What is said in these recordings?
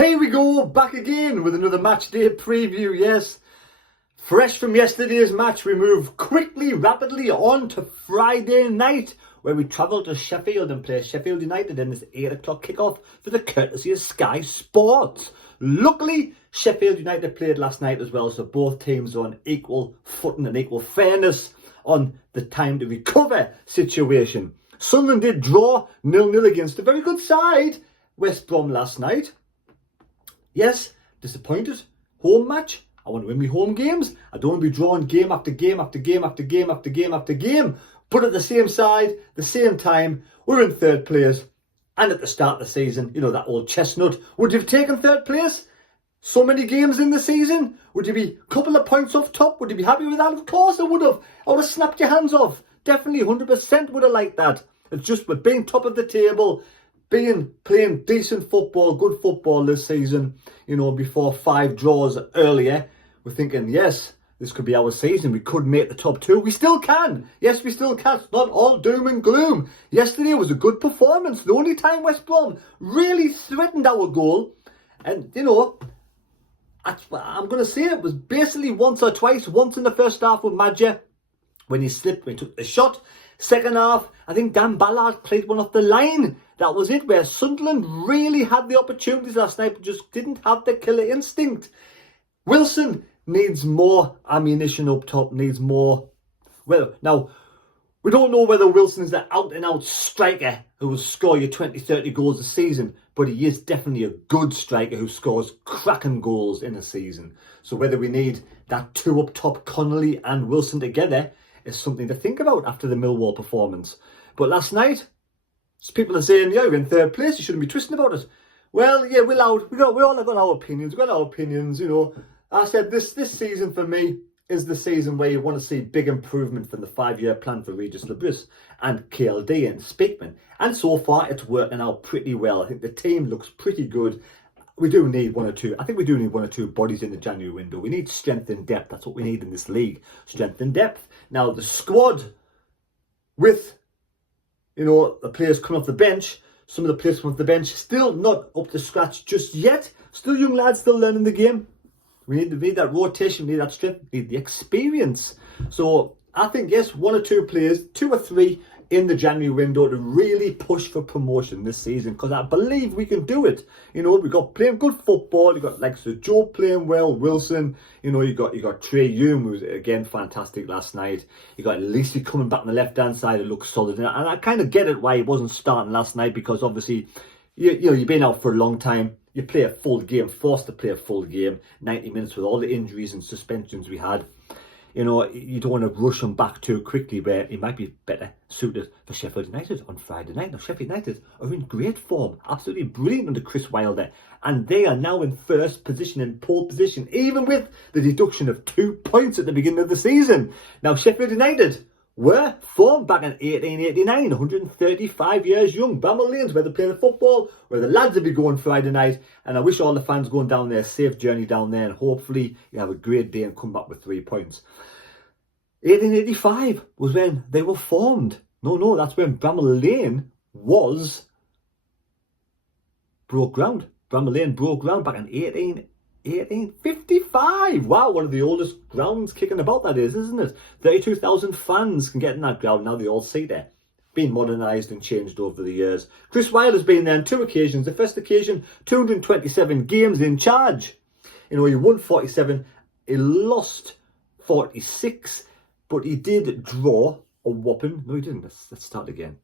Here we go, back again with another match day preview, yes. Fresh from yesterday's match, we move quickly, rapidly on to Friday night, where we travel to Sheffield and play Sheffield United in this 8 o'clock kickoff for the courtesy of Sky Sports. Luckily, Sheffield United played last night as well, so both teams are on equal footing and equal fairness on the time to recover situation. Sunderland did draw 0-0 against a very good side, West Brom, last night. Yes, disappointed. Home match. I want to win my home games. I don't want to be drawing game after game after game after game after game after game. But at the same side, the same time, we're in third place. And at the start of the season, you know, that old chestnut. Would you have taken third place? So many games in the season? Would you be a couple of points off top? Would you be happy with that? Of course I would have. I would have snapped your hands off. Definitely 100% would have liked that. It's just with being top of the table, playing decent football, good football this season, you know, before 5 draws earlier, we're thinking, yes, this could be our season. We could make the top 2. We still can. Yes, we still can. It's not all doom and gloom. Yesterday was a good performance. The only time West Brom really threatened our goal, and, you know, I'm going to say it was basically once or twice. Once in the first half with Madja, when he slipped, when he took the shot. Second half, I think Dan Ballard played one off the line. That was it, where Sunderland really had the opportunities last night, but just didn't have the killer instinct. Wilson needs more ammunition up top, needs more. Well, now, we don't know whether Wilson is the out-and-out striker who will score you 20, 30 goals a season, but he is definitely a good striker who scores cracking goals in a season. So whether we need that 2 up top, Connolly and Wilson together, is something to think about after the Millwall performance. But last night, people are saying, yeah, you're in third place, you shouldn't be twisting about it. Well, yeah, we all have got our opinions. We've got our opinions, you know. I said this season for me is the season where you want to see big improvement from the 5-year plan for Regis Labris and KLD and Speakman. And so far, it's working out pretty well. I think the team looks pretty good. We do need one or two. I think we do need 1 or 2 bodies in the January window. We need strength and depth. That's what we need in this league. Strength and depth. Now, the squad with, you know, the players coming off the bench, some of the players coming off the bench, still not up to scratch just yet. Still young lads, still learning the game. We need that rotation, we need that strength, we need the experience. So I think, yes, 1 or 2 players, 2 or 3 in the January window to really push for promotion this season, because I believe we can do it. You know, we've got playing good football. You've got like Sir Joe playing well, Wilson. You know, you got Trey Hume, who was again fantastic last night. You got Lisi coming back on the left hand side, it looks solid, and I kind of get it why he wasn't starting last night, because obviously, you know, you've been out for a long time. You play a full game, forced to play a full game, 90 minutes with all the injuries and suspensions we had. You know, you don't want to rush him back too quickly, where he might be better suited for Sheffield United on Friday night. Now, Sheffield United are in great form, absolutely brilliant under Chris Wilder, and they are now in first position, in pole position, even with the deduction of 2 points at the beginning of the season. Now, Sheffield United were formed back in 1889, 135 years young. Bramall Lane's where they play the football, where the lads will be going Friday night. And I wish all the fans going down there a safe journey down there, and hopefully you have a great day and come back with 3 points. 1885 was when they were formed. No, that's when Bramall Lane broke ground. Bramall Lane broke ground back in 1855. Wow, one of the oldest grounds kicking about, that is, isn't it? 32,000 fans can get in that ground now. They all see there. Been modernised and changed over the years. Chris Wilder's been there on 2 occasions. The first occasion, 227 games in charge. You know, he won 47, he lost 46, but he did draw a whopping. No, he didn't. Let's start again.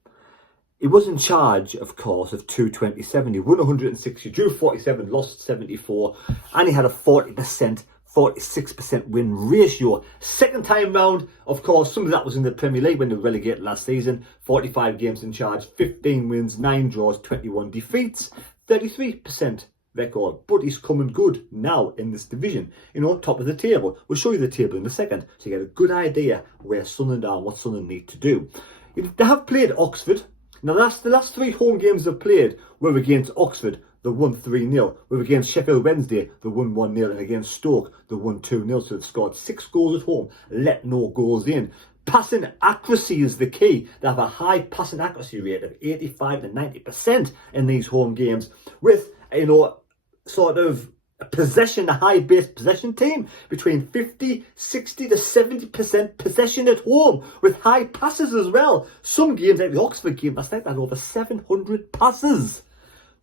He was in charge, of course, of 227. He won 106, he drew 47, lost 74, and he had a 46% win ratio. Second time round, of course, some of that was in the Premier League when they were relegated last season. 45 games in charge, 15 wins, 9 draws, 21 defeats, 33% record. But he's coming good now in this division, you know, top of the table. We'll show you the table in a second, so you get a good idea where Sunderland are and what Sunderland need to do. They have played Oxford. Now, the last 3 home games they've played were against Oxford, they won 3-0. Were against Sheffield Wednesday, they won 1-0. And against Stoke, they won 2-0. So they've scored 6 goals at home, let no goals in. Passing accuracy is the key. They have a high passing accuracy rate of 85 to 90% in these home games, with, you know, sort of possession, a high-based possession team, between 50, 60 to 70% possession at home, with high passes as well. Some games, like the Oxford game last night, had over 700 passes.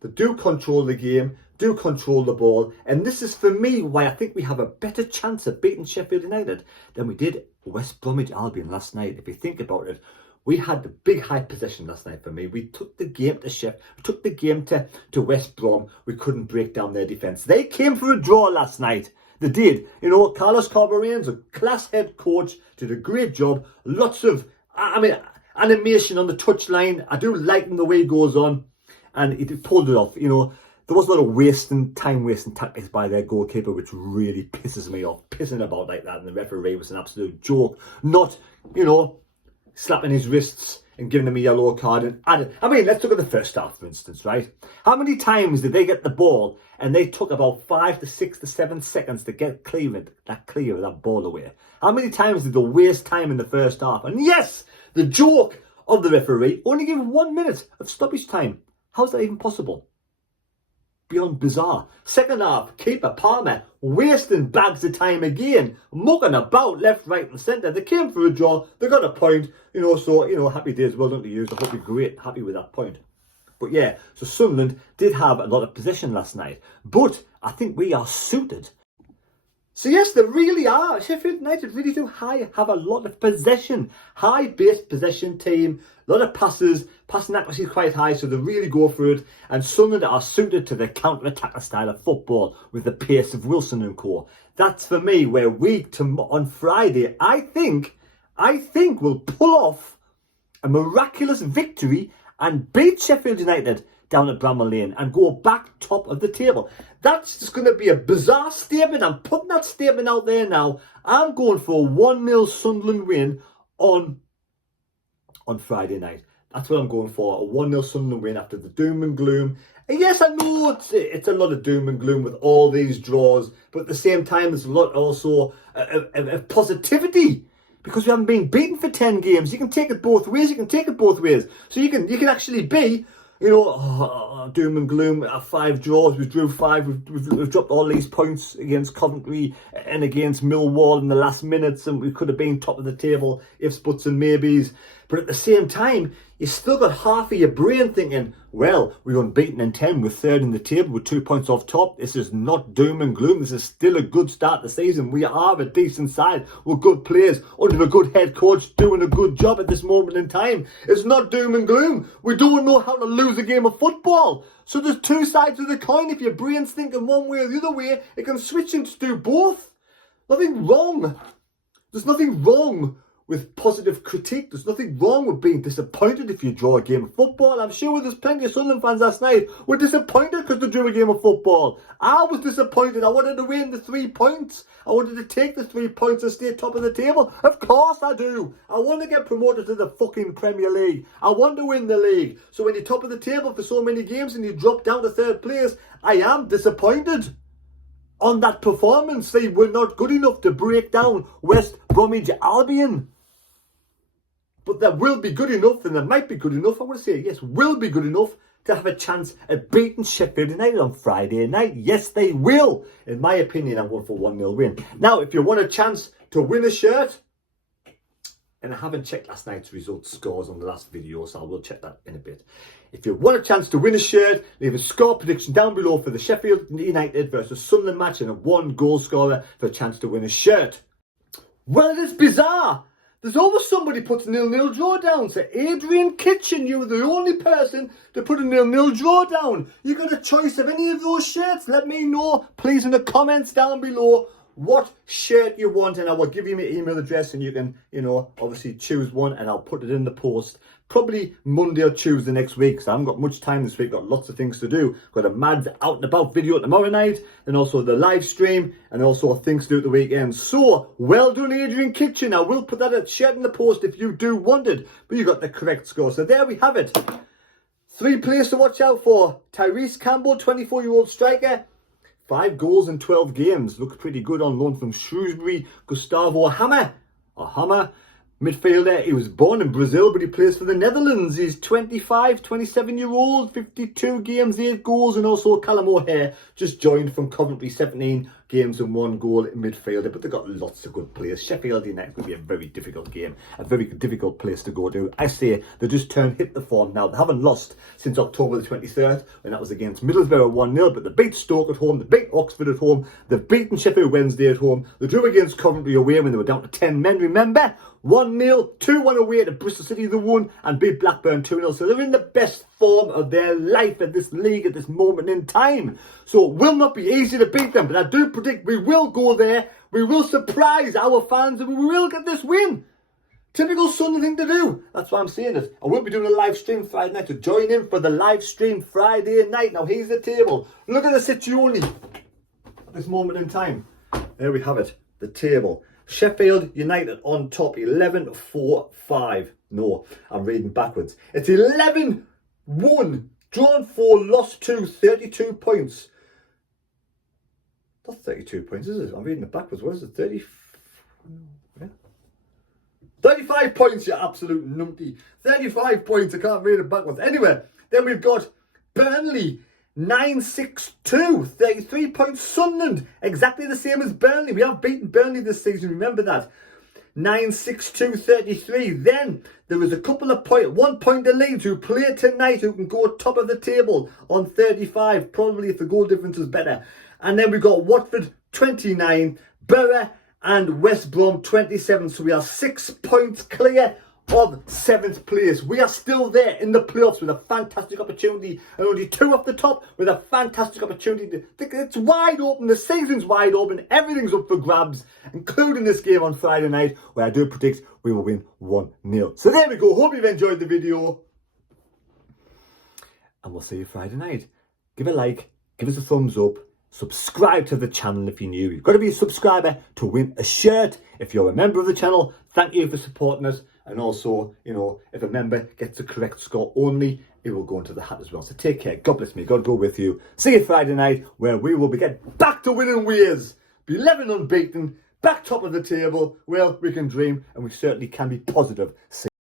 They do control the game, do control the ball, and this is for me why I think we have a better chance of beating Sheffield United than we did West Bromwich Albion last night. If you think about it, we had the big high possession last night for me. We took the game to Sheffield, we took the game to West Brom. We couldn't break down their defence. They came for a draw last night. They did. You know, Carlos Carbarean's a class head coach, did a great job. Lots of, animation on the touchline. I do like him the way he goes on. And he pulled it off. You know, there was a lot of time wasting tactics by their goalkeeper, which really pisses me off. Pissing about like that. And the referee was an absolute joke. Not, you know, slapping his wrists and giving him a yellow card. And let's look at the first half, for instance, right? How many times did they get the ball and they took about 5 to 6 to 7 seconds to get clear of that ball away? How many times did they waste time in the first half? And yes, the joke of the referee only gave 1 minute of stoppage time. How's that even possible? Beyond bizarre. Second half, keeper Palmer wasting bags of time again, mucking about left, right and centre. They came for a draw, they got a point, so happy days, well done to you. I hope you're great, happy with that point. But yeah, so Sunderland did have a lot of possession last night, but I think we are suited. So yes, they really are. Sheffield United really do have a lot of possession. High-based possession team, a lot of passes, passing accuracy is quite high, so they really go for it. And Sunderland are suited to the counter-attacker style of football with the pace of Wilson and co. That's for me where on Friday, I think we'll pull off a miraculous victory and beat Sheffield United down at Bramall Lane and go back top of the table. That's just going to be a bizarre statement. I'm putting that statement out there now. I'm going for a 1-0 Sunderland win on Friday night. That's what I'm going for, a 1-0 Sunderland win after the doom and gloom. And yes, I know it's a lot of doom and gloom with all these draws, but at the same time, there's a lot also of positivity. Because we haven't been beaten for 10 games. You can take it both ways. So you can actually be, doom and gloom, 5 draws, we drew 5, we've dropped all these points against Coventry and against Millwall in the last minutes, and we could have been top of the table, ifs, buts and maybes. But at the same time, you still got half of your brain thinking, well, we're unbeaten in 10, we're third in the table with 2 points off top. This is not doom and gloom. This is still a good start to the season. We are a decent side. We're good players under a good head coach doing a good job at this moment in time. It's not doom and gloom. We don't know how to lose a game of football. So there's 2 sides of the coin. If your brain's thinking one way or the other way, it can switch and do both. Nothing wrong. There's nothing wrong with positive critique. There's nothing wrong with being disappointed if you draw a game of football. I'm sure there's plenty of Sunderland fans last night were disappointed because they drew a game of football. I was disappointed. I wanted to win the 3 points. I wanted to take the 3 points and stay top of the table. Of course I do. I want to get promoted to the fucking Premier League. I want to win the league. So when you're top of the table for so many games and you drop down to 3rd place, I am disappointed on that performance. They were not good enough to break down West Bromwich Albion. But they will be good enough, and they might be good enough, I want to say, yes, will be good enough to have a chance at beating Sheffield United on Friday night. Yes, they will. In my opinion, I'm going for 1-0 win. Now, if you want a chance to win a shirt, and I haven't checked last night's results scores on the last video, so I will check that in a bit. If you want a chance to win a shirt, leave a score prediction down below for the Sheffield United versus Sunderland match and a 1 goal scorer for a chance to win a shirt. Well, it is bizarre. There's always somebody puts a 0-0 draw down. So Adrian Kitchen, you were the only person to put a 0-0 draw down. You got a choice of any of those shirts? Let me know, please, in the comments down below what shirt you want, and I will give you my email address and you can, obviously choose one, and I'll put it in the post probably Monday or Tuesday next week. So I haven't got much time this week, got lots of things to do. Got a mad out and about video tomorrow night, and also the live stream, and also things to do at the weekend. So well done, Adrian Kitchen. I will put that shirt in the post if you do want it, but you got the correct score. So there we have it. 3 players to watch out for: Tyrese Campbell, 24-year-old striker, 5 goals in 12 games. Looks pretty good on loan from Shrewsbury. Gustavo Hammer, midfielder. He was born in Brazil, but he plays for the Netherlands. He's 25, 27-year-old, 52 games, 8 goals, and also Callum O'Hare just joined from Coventry, 17 games and 1 goal in midfielder. But they've got lots of good players. Sheffield United will be a very difficult game, a very difficult place to go to. I say they just hit the form now. They haven't lost since October the 23rd, and that was against Middlesbrough 1-0, but they beat Stoke at home, they beat Oxford at home, they've beaten Sheffield Wednesday at home, they drew against Coventry away when they were down to 10 men, remember? 1-0, 2-1 away to Bristol City, they won, and beat Blackburn 2-0. So they're in the best form of their life at this league at this moment in time. So it will not be easy to beat them, but I do predict we will go there, we will surprise our fans, and we will get this win. Typical Sunday thing to do. That's why I'm saying it. I will be doing a live stream Friday night, so join in for the live stream Friday night. Now here's the table. Look at the situation at this moment in time. There we have it, the table. Sheffield United on top, 11-4-5. No, I'm reading backwards. It's 11-1, drawn 4, lost 2, 32 points. Not 32 points, is it? I'm reading it backwards. What is it? 30? Yeah. 35 points, you absolute numpty. 35 points, I can't read it backwards. Anyway, then we've got Burnley, 9-6-2, 33 points. Sunderland, exactly the same as Burnley. We have beaten Burnley this season, remember that. 9-6-2, 33. Then there was a couple of points, 1 point to Leeds, who play tonight, who can go top of the table on 35, probably if the goal difference is better. And then we've got Watford, 29, Borough and West Brom, 27. So we are 6 points clear of 7th place. We are still there in the playoffs with a fantastic opportunity, and only 2 off the top with a fantastic opportunity. It's wide open, the season's wide open, everything's up for grabs, including this game on Friday night, where I do predict we will win 1-0. So there we go. Hope you've enjoyed the video, and we'll see you Friday night. Give a like, give us a thumbs up, subscribe to the channel if you're new. You've got to be a subscriber to win a shirt. If you're a member of the channel, thank you for supporting us. And also, you know, if a member gets the correct score only, it will go into the hat as well. So take care. God bless me. God go with you. See you Friday night, where we will be getting back to winning ways. Be 11 unbeaten, back top of the table. Well, we can dream, and we certainly can be positive.